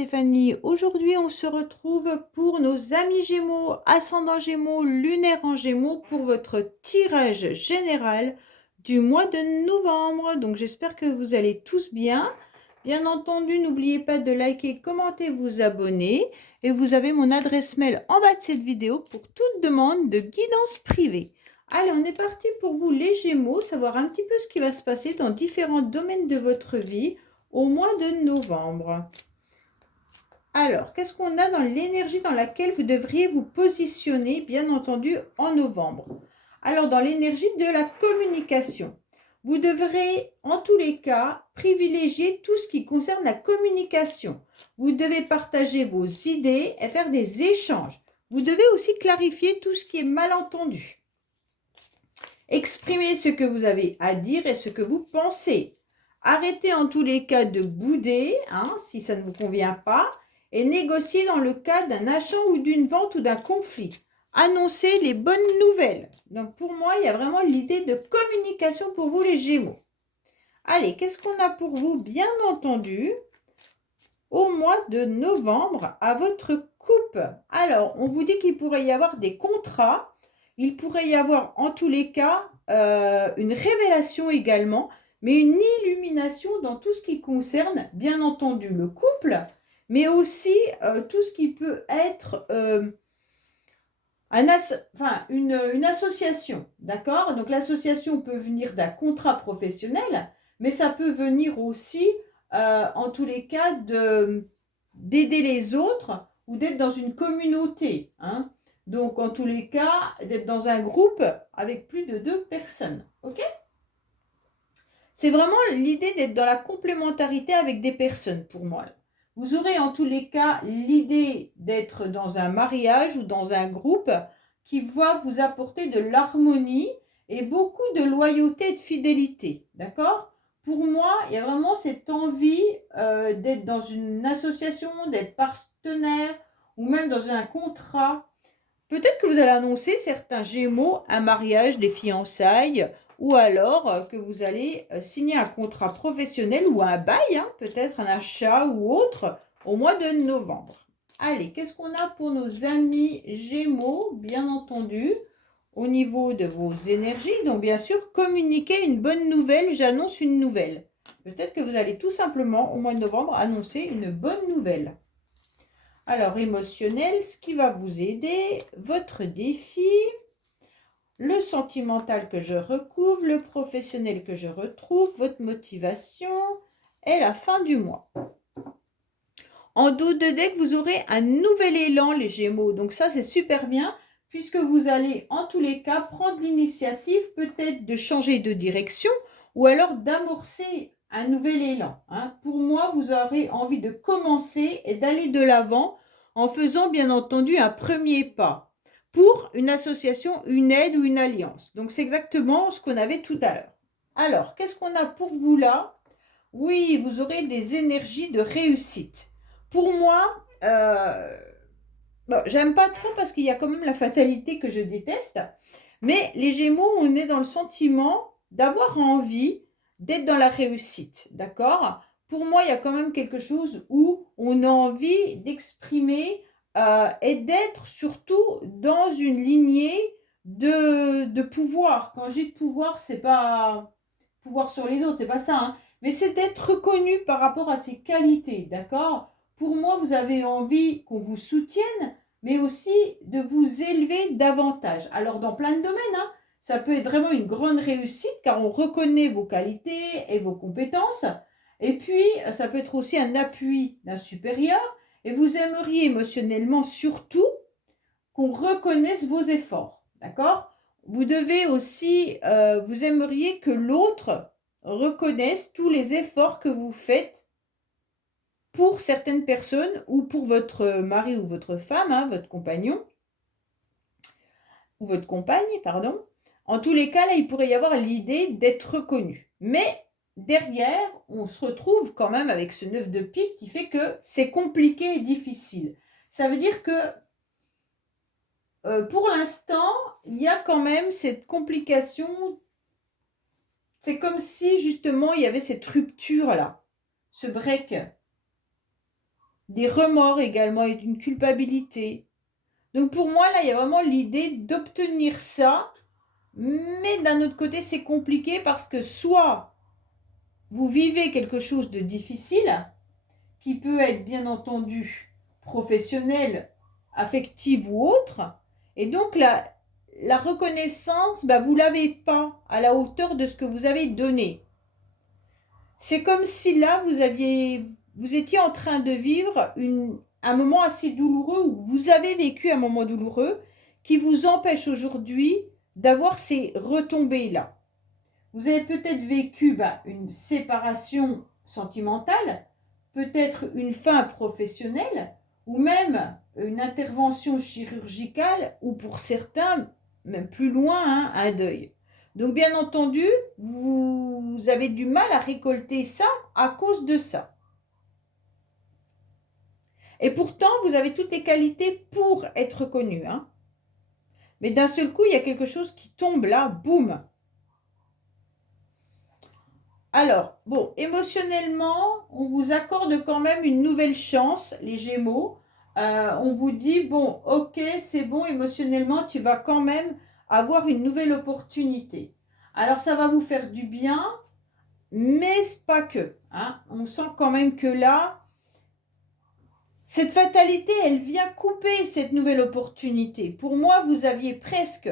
Stéphanie. Aujourd'hui, on se retrouve pour nos amis Gémeaux, ascendant Gémeaux, lunaire en Gémeaux pour votre tirage général du mois de novembre. Donc, j'espère que vous allez tous bien. Bien entendu, n'oubliez pas de liker, commenter, vous abonner. Et vous avez mon adresse mail en bas de cette vidéo pour toute demande de guidance privée. Allez, on est parti pour vous les Gémeaux, savoir un petit peu ce qui va se passer dans différents domaines de votre vie au mois de novembre. Alors, qu'est-ce qu'on a dans l'énergie dans laquelle vous devriez vous positionner, bien entendu, en novembre? Alors, dans l'énergie de la communication, vous devrez, en tous les cas, privilégier tout ce qui concerne la communication. Vous devez partager vos idées et faire des échanges. Vous devez aussi clarifier tout ce qui est malentendu. Exprimez ce que vous avez à dire et ce que vous pensez. Arrêtez en tous les cas de bouder, si ça ne vous convient pas, et négociez dans le cas d'un achat ou d'une vente ou d'un conflit. Annoncez les bonnes nouvelles. Donc pour moi, il y a vraiment l'idée de communication pour vous les Gémeaux. Allez, qu'est-ce qu'on a pour vous, bien entendu, au mois de novembre à votre coupe? Alors, on vous dit qu'il pourrait y avoir des contrats. Il pourrait y avoir en tous les cas une révélation également, mais une illumination dans tout ce qui concerne, bien entendu, le couple, mais aussi tout ce qui peut être une association, d'accord? Donc l'association peut venir d'un contrat professionnel, mais ça peut venir aussi, en tous les cas, d'aider les autres ou d'être dans une communauté, Donc, en tous les cas, d'être dans un groupe avec plus de 2 personnes. Ok? C'est vraiment l'idée d'être dans la complémentarité avec des personnes pour moi. Vous aurez en tous les cas l'idée d'être dans un mariage ou dans un groupe qui va vous apporter de l'harmonie et beaucoup de loyauté et de fidélité. D'accord? Pour moi, il y a vraiment cette envie d'être dans une association, d'être partenaire ou même dans un contrat. Peut-être que vous allez annoncer certains Gémeaux un mariage, des fiançailles, ou alors que vous allez signer un contrat professionnel ou un bail, peut-être un achat ou autre, au mois de novembre. Allez, qu'est-ce qu'on a pour nos amis Gémeaux, bien entendu, au niveau de vos énergies? Donc, bien sûr, communiquer une bonne nouvelle, j'annonce une nouvelle. Peut-être que vous allez tout simplement, au mois de novembre, annoncer une bonne nouvelle. Alors, émotionnel, ce qui va vous aider, votre défi, le sentimental que je recouvre, le professionnel que je retrouve, votre motivation et la fin du mois. En dos de deck, vous aurez un nouvel élan, les Gémeaux. Donc ça, c'est super bien, puisque vous allez, en tous les cas, prendre l'initiative peut-être de changer de direction ou alors d'amorcer un nouvel élan. Pour moi, vous aurez envie de commencer et d'aller de l'avant en faisant, bien entendu, un premier pas pour une association, une aide ou une alliance. Donc, c'est exactement ce qu'on avait tout à l'heure. Alors, qu'est-ce qu'on a pour vous là? Oui, vous aurez des énergies de réussite. Pour moi, j'aime pas trop parce qu'il y a quand même la fatalité que je déteste. Mais les Gémeaux, on est dans le sentiment d'avoir envie d'être dans la réussite, d'accord? Pour moi, il y a quand même quelque chose où on a envie d'exprimer et d'être surtout dans une lignée de pouvoir. Quand je dis de pouvoir, c'est pas pouvoir sur les autres, c'est pas ça, mais c'est d'être reconnu par rapport à ses qualités, d'accord? Pour moi, vous avez envie qu'on vous soutienne, mais aussi de vous élever davantage. Alors, dans plein de domaines, ça peut être vraiment une grande réussite car on reconnaît vos qualités et vos compétences. Et puis, ça peut être aussi un appui d'un supérieur. Et vous aimeriez émotionnellement surtout qu'on reconnaisse vos efforts. D'accord? Vous devez aussi, vous aimeriez que l'autre reconnaisse tous les efforts que vous faites pour certaines personnes ou pour votre mari ou votre femme, votre compagnon ou votre compagne, pardon. En tous les cas, là, il pourrait y avoir l'idée d'être reconnu. Mais derrière, on se retrouve quand même avec ce 9 de pique qui fait que c'est compliqué et difficile. Ça veut dire que pour l'instant, il y a quand même cette complication. C'est comme si justement il y avait cette rupture là, ce break. des remords également et d'une culpabilité. Donc pour moi, là, il y a vraiment l'idée d'obtenir ça, mais d'un autre côté, c'est compliqué parce que soit vous vivez quelque chose de difficile, qui peut être bien entendu professionnel, affective ou autre, et donc la reconnaissance, bah, vous ne l'avez pas à la hauteur de ce que vous avez donné. C'est comme si là, vous étiez en train de vivre un moment assez douloureux, ou vous avez vécu un moment douloureux qui vous empêche aujourd'hui d'avoir ces retombées-là. Vous avez peut-être vécu une séparation sentimentale, peut-être une fin professionnelle, ou même une intervention chirurgicale, ou pour certains, même plus loin, hein, un deuil. Donc bien entendu, vous avez du mal à récolter ça à cause de ça. Et pourtant, vous avez toutes les qualités pour être connu, hein. Mais d'un seul coup, il y a quelque chose qui tombe là, boum. Alors, bon, émotionnellement, on vous accorde quand même une nouvelle chance, les Gémeaux. On vous dit, bon, ok, c'est bon, émotionnellement, tu vas quand même avoir une nouvelle opportunité. Alors, ça va vous faire du bien, mais pas que, hein. On sent quand même que là, cette fatalité, elle vient couper cette nouvelle opportunité. Pour moi, vous aviez presque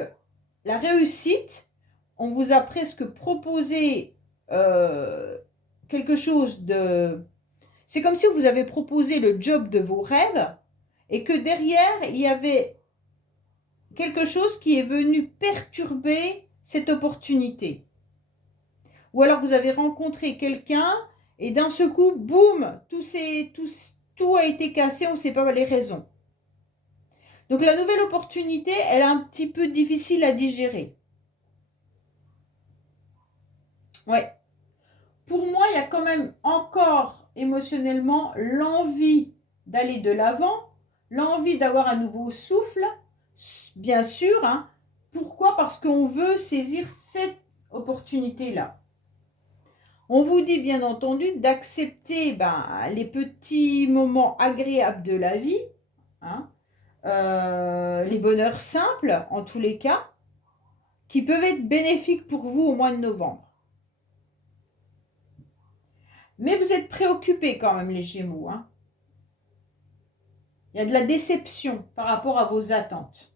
la réussite. On vous a presque proposé quelque chose de... C'est comme si vous avez proposé le job de vos rêves et que derrière, il y avait quelque chose qui est venu perturber cette opportunité. Ou alors vous avez rencontré quelqu'un et d'un seul coup, boum, tout a été cassé, on ne sait pas les raisons. Donc la nouvelle opportunité, elle est un petit peu difficile à digérer. Ouais. Pour moi, il y a quand même encore émotionnellement l'envie d'aller de l'avant, l'envie d'avoir un nouveau souffle, bien sûr, hein. Pourquoi? Parce qu'on veut saisir cette opportunité-là. On vous dit bien entendu d'accepter les petits moments agréables de la vie, hein, les bonheurs simples en tous les cas, qui peuvent être bénéfiques pour vous au mois de novembre. Mais vous êtes préoccupés quand même, les Gémeaux, hein. Il y a de la déception par rapport à vos attentes.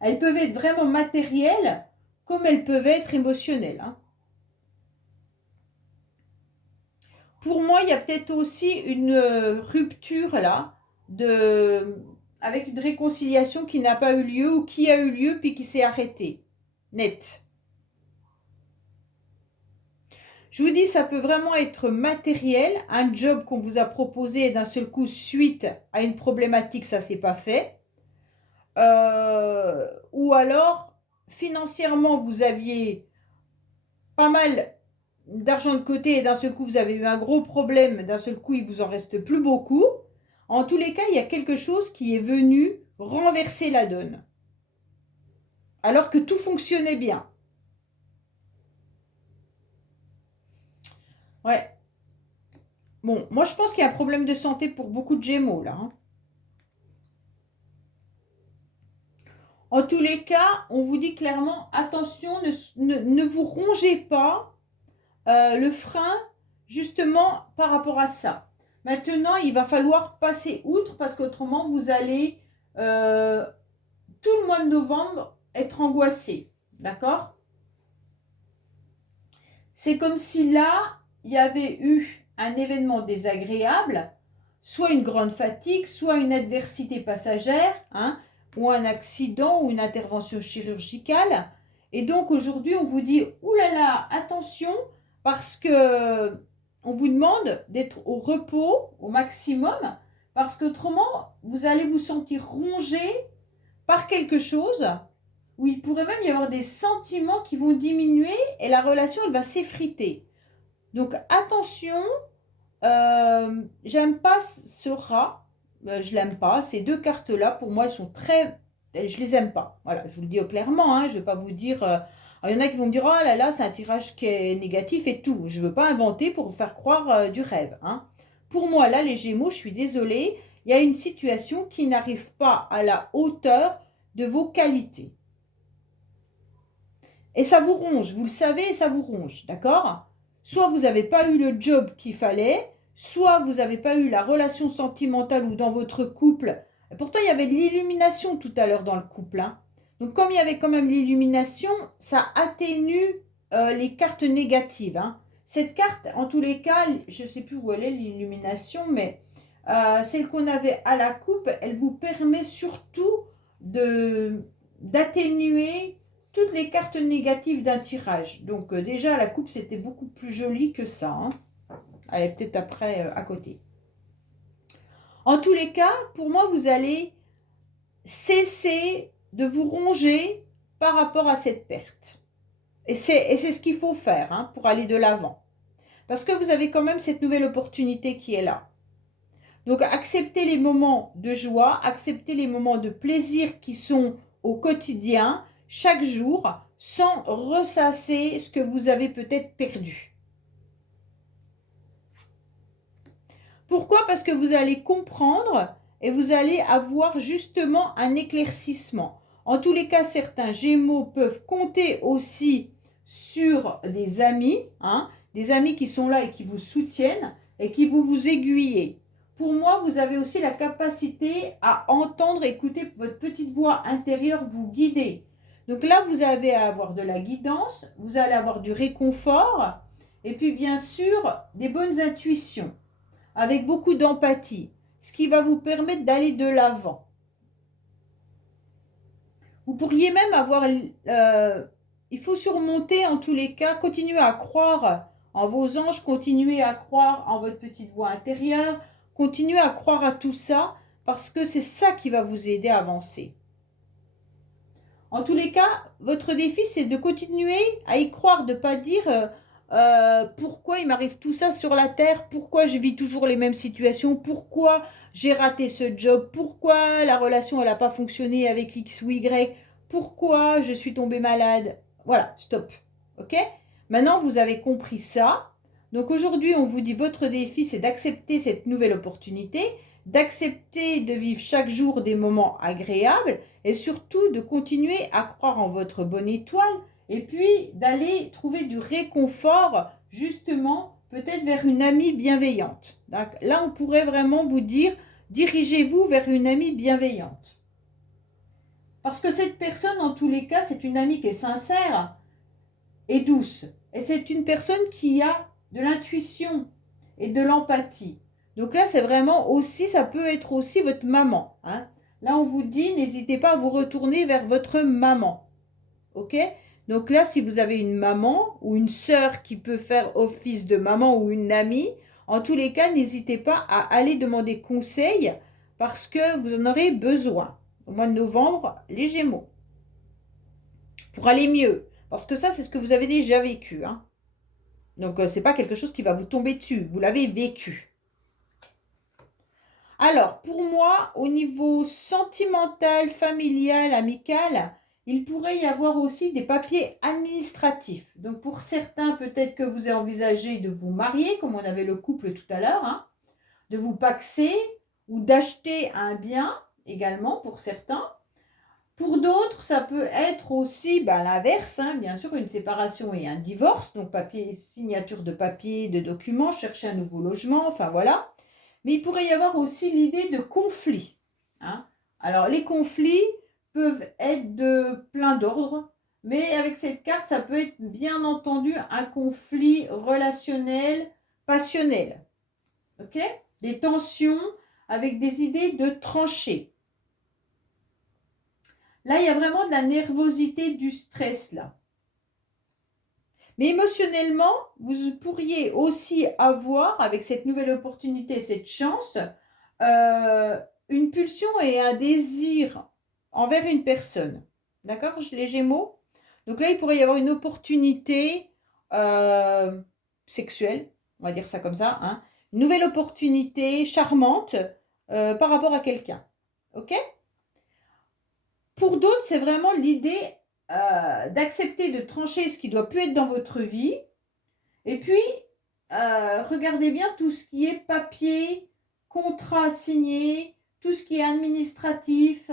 Elles peuvent être vraiment matérielles comme elles peuvent être émotionnelles, hein. Pour moi, il y a peut-être aussi une rupture là, avec une réconciliation qui n'a pas eu lieu ou qui a eu lieu puis qui s'est arrêtée. Net. Je vous dis, ça peut vraiment être matériel, un job qu'on vous a proposé et d'un seul coup, suite à une problématique, ça ne s'est pas fait. Ou alors, financièrement, vous aviez pas mal d'argent de côté et d'un seul coup, vous avez eu un gros problème, d'un seul coup, il vous en reste plus beaucoup. En tous les cas, il y a quelque chose qui est venu renverser la donne. Alors que tout fonctionnait bien. Ouais. Bon, moi je pense qu'il y a un problème de santé pour beaucoup de Gémeaux là, hein. En tous les cas, on vous dit clairement, attention, ne vous rongez pas le frein justement par rapport à ça. Maintenant, il va falloir passer outre parce qu'autrement, vous allez tout le mois de novembre être angoissé. D'accord? C'est comme si là, il y avait eu un événement désagréable, soit une grande fatigue, soit une adversité passagère, hein, ou un accident ou une intervention chirurgicale. Et donc aujourd'hui, on vous dit, oulala, attention, parce que on vous demande d'être au repos au maximum, parce qu'autrement, vous allez vous sentir rongé par quelque chose où il pourrait même y avoir des sentiments qui vont diminuer et la relation, elle va s'effriter. Donc attention, j'aime pas ce rat, je l'aime pas. Ces deux cartes-là, pour moi, elles sont très... Je les aime pas. Voilà, je vous le dis clairement, hein, je vais pas vous dire... il y en a qui vont me dire, oh là là, c'est un tirage qui est négatif et tout. Je veux pas inventer pour vous faire croire du rêve, hein. Pour moi, là, les Gémeaux, je suis désolée, il y a une situation qui n'arrive pas à la hauteur de vos qualités. Et ça vous ronge, vous le savez, et ça vous ronge, d'accord? Soit vous n'avez pas eu le job qu'il fallait, soit vous n'avez pas eu la relation sentimentale ou dans votre couple. Et pourtant, il y avait de l'illumination tout à l'heure dans le couple, hein. Donc, comme il y avait quand même l'illumination, ça atténue les cartes négatives, hein. Cette carte, en tous les cas, je ne sais plus où elle est, l'illumination, mais celle qu'on avait à la coupe, elle vous permet surtout d'atténuer toutes les cartes négatives d'un tirage. Donc déjà, la coupe, c'était beaucoup plus joli que ça, hein. Elle est peut-être après à côté. En tous les cas, pour moi, vous allez cesser de vous ronger par rapport à cette perte. Et c'est ce qu'il faut faire, hein, pour aller de l'avant. Parce que vous avez quand même cette nouvelle opportunité qui est là. Donc acceptez les moments de joie, acceptez les moments de plaisir qui sont au quotidien, chaque jour, sans ressasser ce que vous avez peut-être perdu. Pourquoi? Parce que vous allez comprendre et vous allez avoir justement un éclaircissement. En tous les cas, certains Gémeaux peuvent compter aussi sur des amis, hein, des amis qui sont là et qui vous soutiennent et qui vont vous aiguiller. Pour moi, vous avez aussi la capacité à entendre, écouter votre petite voix intérieure vous guider. Donc là, vous allez avoir de la guidance, vous allez avoir du réconfort et puis bien sûr des bonnes intuitions avec beaucoup d'empathie, ce qui va vous permettre d'aller de l'avant. Vous pourriez même avoir, il faut surmonter en tous les cas, continuer à croire en vos anges, continuer à croire en votre petite voix intérieure, continuer à croire à tout ça, parce que c'est ça qui va vous aider à avancer. En tous les cas, votre défi, c'est de continuer à y croire, de ne pas dire pourquoi il m'arrive tout ça sur la terre, pourquoi je vis toujours les mêmes situations, pourquoi j'ai raté ce job, pourquoi la relation elle n'a pas fonctionné avec X ou Y, pourquoi je suis tombée malade. Voilà, stop. Ok? Maintenant, vous avez compris ça. Donc aujourd'hui, on vous dit votre défi, c'est d'accepter cette nouvelle opportunité, d'accepter de vivre chaque jour des moments agréables et surtout de continuer à croire en votre bonne étoile et puis d'aller trouver du réconfort justement peut-être vers une amie bienveillante. Donc, là, on pourrait vraiment vous dire, dirigez-vous vers une amie bienveillante. Parce que cette personne, en tous les cas, c'est une amie qui est sincère et douce. Et c'est une personne qui a de l'intuition et de l'empathie. Donc là, c'est vraiment aussi, ça peut être aussi votre maman, hein. Là, on vous dit, n'hésitez pas à vous retourner vers votre maman. Ok? Donc là, si vous avez une maman ou une sœur qui peut faire office de maman ou une amie, en tous les cas, n'hésitez pas à aller demander conseil parce que vous en aurez besoin. Au mois de novembre, les Gémeaux. Pour aller mieux. Parce que ça, c'est ce que vous avez déjà vécu, hein. Donc, ce n'est pas quelque chose qui va vous tomber dessus. Vous l'avez vécu. Alors, pour moi, au niveau sentimental, familial, amical, il pourrait y avoir aussi des papiers administratifs. Donc, pour certains, peut-être que vous avez envisagé de vous marier, comme on avait le couple tout à l'heure, hein, de vous paxer ou d'acheter un bien également pour certains. Pour d'autres, ça peut être aussi l'inverse, hein, bien sûr, une séparation et un divorce, donc papier, signature de papier, de documents, chercher un nouveau logement, enfin voilà. Mais il pourrait y avoir aussi l'idée de conflit, hein. Alors, les conflits peuvent être de plein d'ordres, mais avec cette carte, ça peut être bien entendu un conflit relationnel, passionnel. Ok? Des tensions avec des idées de trancher. Là, il y a vraiment de la nervosité, du stress là. Mais émotionnellement, vous pourriez aussi avoir, avec cette nouvelle opportunité, cette chance, une pulsion et un désir envers une personne. D'accord, les Gémeaux? Donc là, il pourrait y avoir une opportunité sexuelle, on va dire ça comme ça, hein. Une nouvelle opportunité charmante par rapport à quelqu'un. Ok? Pour d'autres, c'est vraiment l'idée d'accepter de trancher ce qui doit plus être dans votre vie. Et puis, regardez bien tout ce qui est papier, contrat signé, tout ce qui est administratif,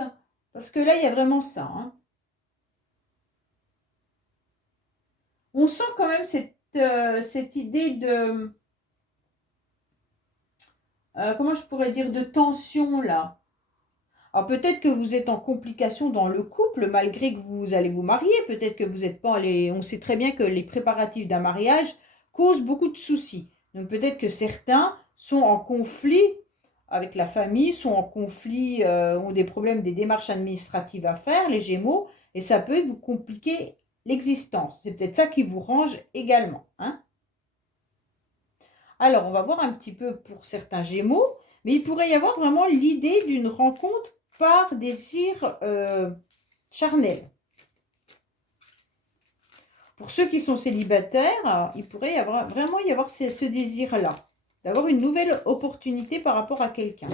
parce que là, il y a vraiment ça. Hein. On sent quand même cette idée de, comment je pourrais dire, de tension là. Alors peut-être que vous êtes en complication dans le couple, malgré que vous allez vous marier. Peut-être que vous n'êtes pas allé. On sait très bien que les préparatifs d'un mariage causent beaucoup de soucis. Donc peut-être que certains sont en conflit avec la famille, sont en conflit, ont des problèmes, des démarches administratives à faire, les Gémeaux, et ça peut vous compliquer l'existence. C'est peut-être ça qui vous range également. Hein. Alors, on va voir un petit peu pour certains Gémeaux, mais il pourrait y avoir vraiment l'idée d'une rencontre par désir charnel. Pour ceux qui sont célibataires, il pourrait vraiment y avoir ce désir-là, d'avoir une nouvelle opportunité par rapport à quelqu'un.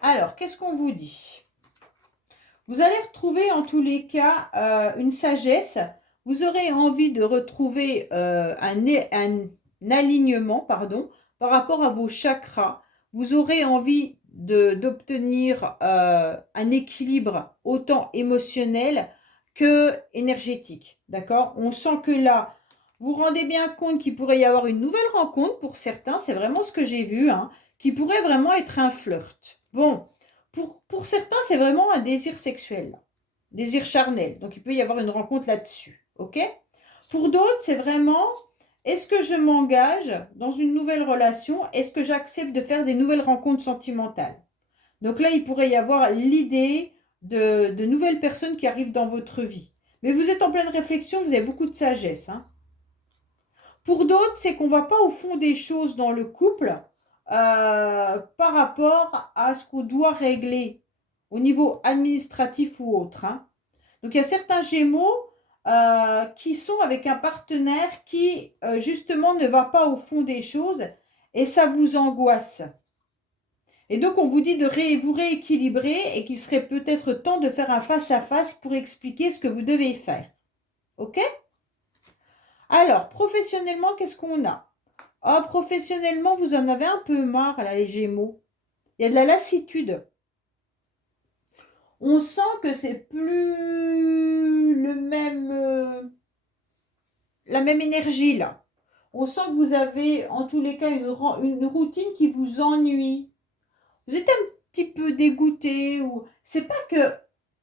Alors, qu'est-ce qu'on vous dit? Vous allez retrouver en tous les cas une sagesse. Vous aurez envie de retrouver un alignement par rapport à vos chakras. Vous aurez envie d'obtenir un équilibre autant émotionnel que énergétique. D'accord? On sent que là, vous vous rendez bien compte qu'il pourrait y avoir une nouvelle rencontre pour certains. C'est vraiment ce que j'ai vu, hein, qui pourrait vraiment être un flirt. Bon. Pour certains, c'est vraiment un désir sexuel, désir charnel. Donc, il peut y avoir une rencontre là-dessus. OK? Pour d'autres, c'est vraiment, est-ce que je m'engage dans une nouvelle relation? Est-ce que j'accepte de faire des nouvelles rencontres sentimentales? Donc là, il pourrait y avoir l'idée de nouvelles personnes qui arrivent dans votre vie. Mais vous êtes en pleine réflexion, vous avez beaucoup de sagesse. Hein. Pour d'autres, c'est qu'on ne va pas au fond des choses dans le couple. Par rapport à ce qu'on doit régler au niveau administratif ou autre. Hein. Donc, il y a certains Gémeaux qui sont avec un partenaire qui, justement, ne va pas au fond des choses et ça vous angoisse. Et donc, on vous dit de vous rééquilibrer et qu'il serait peut-être temps de faire un face-à-face pour expliquer ce que vous devez faire. OK? Alors, professionnellement, qu'est-ce qu'on a? Ah, professionnellement, vous en avez un peu marre, là, les Gémeaux. Il y a de la lassitude. On sent que c'est plus le même, la même énergie, là. On sent que vous avez, en tous les cas, une routine qui vous ennuie. Vous êtes un petit peu dégoûté. Ou c'est pas que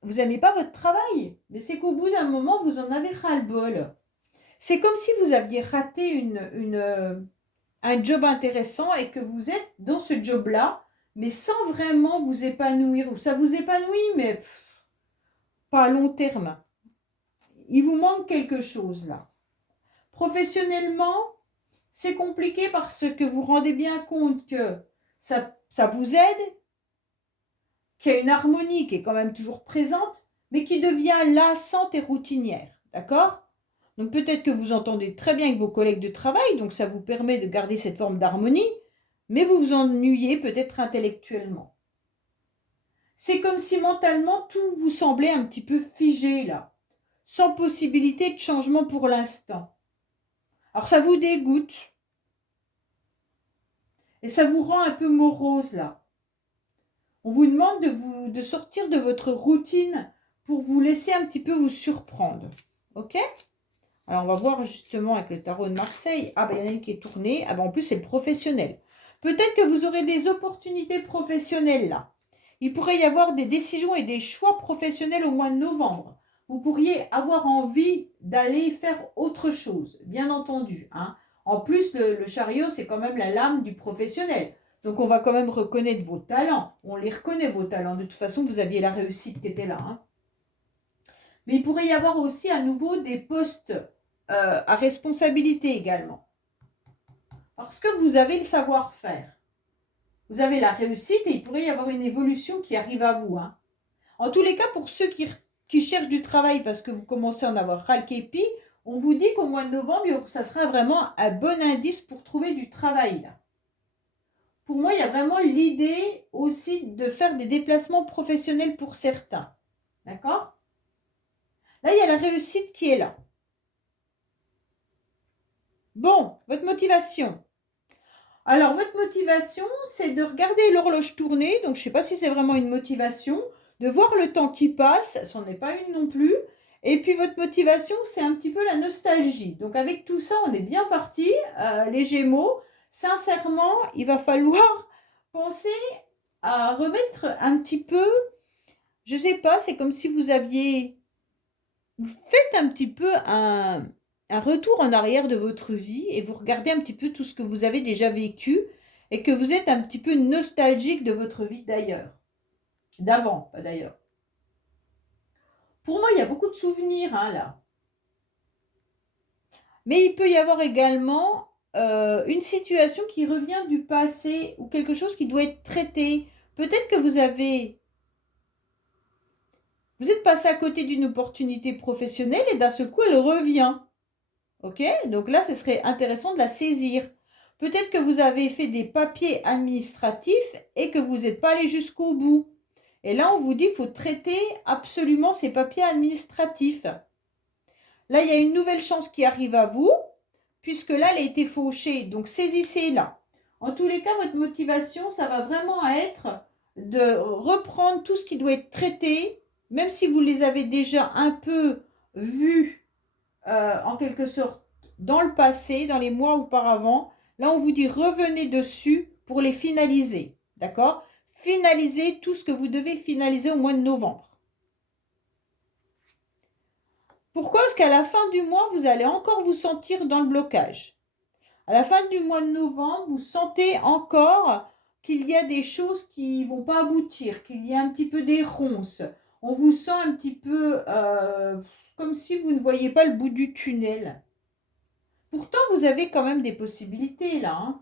vous n'aimez pas votre travail, mais c'est qu'au bout d'un moment, vous en avez ras-le-bol. C'est comme si vous aviez raté un job intéressant et que vous êtes dans ce job-là, mais sans vraiment vous épanouir. Ou ça vous épanouit, mais pas à long terme. Il vous manque quelque chose là. Professionnellement, c'est compliqué parce que vous rendez bien compte que ça vous aide, qu'il y a une harmonie qui est quand même toujours présente, mais qui devient lassante et routinière. D'accord? Donc peut-être que vous entendez très bien avec vos collègues de travail, donc ça vous permet de garder cette forme d'harmonie, mais vous vous ennuyez peut-être intellectuellement. C'est comme si mentalement tout vous semblait un petit peu figé là, sans possibilité de changement pour l'instant. Alors ça vous dégoûte et ça vous rend un peu morose là. On vous demande de sortir de votre routine pour vous laisser un petit peu vous surprendre. Ok? Alors, on va voir justement avec le tarot de Marseille. Ah, ben, il y en a une qui est tournée. Ah, ben, en plus, c'est le professionnel. Peut-être que vous aurez des opportunités professionnelles là. Il pourrait y avoir des décisions et des choix professionnels au mois de novembre. Vous pourriez avoir envie d'aller faire autre chose, bien entendu. Hein. En plus, le chariot, c'est quand même la lame du professionnel. Donc, on va quand même reconnaître vos talents. On les reconnaît, vos talents. De toute façon, vous aviez la réussite qui était là. Hein. Mais il pourrait y avoir aussi à nouveau des postes à responsabilité également. Parce que vous avez le savoir-faire. Vous avez la réussite et il pourrait y avoir une évolution qui arrive à vous. Hein. En tous les cas, pour ceux qui cherchent du travail parce que vous commencez à en avoir ras le képi, on vous dit qu'au mois de novembre, ça sera vraiment un bon indice pour trouver du travail. Là. Pour moi, il y a vraiment l'idée aussi de faire des déplacements professionnels pour certains. D'accord? Là, il y a la réussite qui est là. Bon, votre motivation. Alors, votre motivation, c'est de regarder l'horloge tourner. Donc, je ne sais pas si c'est vraiment une motivation. De voir le temps qui passe, ce n'en est pas une non plus. Et puis, votre motivation, c'est un petit peu la nostalgie. Donc, avec tout ça, on est bien parti. Les Gémeaux, sincèrement, il va falloir penser à remettre un petit peu, je ne sais pas, c'est comme si vous aviez, vous faites un petit peu un retour en arrière de votre vie et vous regardez un petit peu tout ce que vous avez déjà vécu et que vous êtes un petit peu nostalgique de votre vie d'ailleurs. D'avant, pas d'ailleurs. Pour moi, il y a beaucoup de souvenirs hein, là. Mais il peut y avoir également une situation qui revient du passé ou quelque chose qui doit être traité. Peut-être que vous êtes passé à côté d'une opportunité professionnelle et d'un seul coup, elle revient. Ok? Donc là, ce serait intéressant de la saisir. Peut-être que vous avez fait des papiers administratifs et que vous n'êtes pas allé jusqu'au bout. Et là, on vous dit qu'il faut traiter absolument ces papiers administratifs. Là, il y a une nouvelle chance qui arrive à vous, puisque là, elle a été fauchée. Donc, saisissez-la. En tous les cas, votre motivation, ça va vraiment être de reprendre tout ce qui doit être traité, même si vous les avez déjà un peu vus en quelque sorte dans le passé, dans les mois auparavant. Là, on vous dit revenez dessus pour les finaliser. D'accord? Finalisez tout ce que vous devez finaliser au mois de novembre. Pourquoi? Parce qu'à la fin du mois, vous allez encore vous sentir dans le blocage. À la fin du mois de novembre, vous sentez encore qu'il y a des choses qui ne vont pas aboutir, qu'il y a un petit peu des ronces. On vous sent un petit peu comme si vous ne voyez pas le bout du tunnel. Pourtant, vous avez quand même des possibilités là. Hein.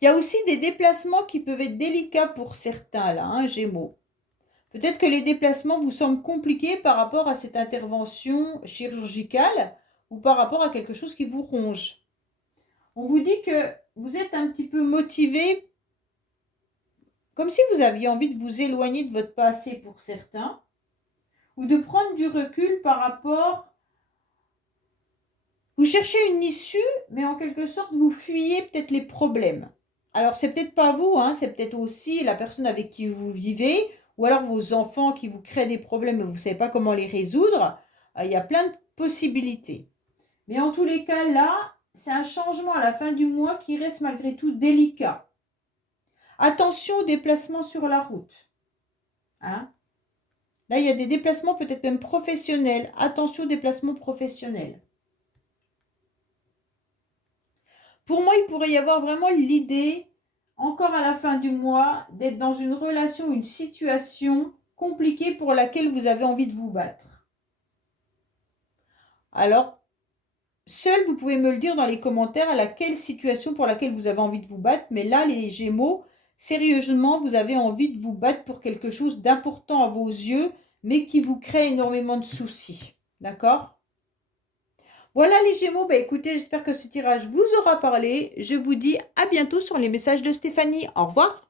Il y a aussi des déplacements qui peuvent être délicats pour certains là, hein, Gémeaux. Peut-être que les déplacements vous semblent compliqués par rapport à cette intervention chirurgicale ou par rapport à quelque chose qui vous ronge. On vous dit que vous êtes un petit peu motivé, comme si vous aviez envie de vous éloigner de votre passé pour certains, ou de prendre du recul par rapport. Vous cherchez une issue, mais en quelque sorte, vous fuyez peut-être les problèmes. Alors, c'est peut-être pas vous, hein, c'est peut-être aussi la personne avec qui vous vivez, ou alors vos enfants qui vous créent des problèmes et vous ne savez pas comment les résoudre. Il y a plein de possibilités. Mais en tous les cas, là, c'est un changement à la fin du mois qui reste malgré tout délicat. Attention aux déplacements sur la route. Hein? Là, il y a des déplacements peut-être même professionnels. Attention aux déplacements professionnels. Pour moi, il pourrait y avoir vraiment l'idée, encore à la fin du mois, d'être dans une relation, une situation compliquée pour laquelle vous avez envie de vous battre. Alors, seul, vous pouvez me le dire dans les commentaires à laquelle situation pour laquelle vous avez envie de vous battre. Mais là, les Gémeaux, sérieusement, vous avez envie de vous battre pour quelque chose d'important à vos yeux, mais qui vous crée énormément de soucis. D'accord? Voilà les Gémeaux, bah écoutez, j'espère que ce tirage vous aura parlé. Je vous dis à bientôt sur les messages de Stéphanie. Au revoir.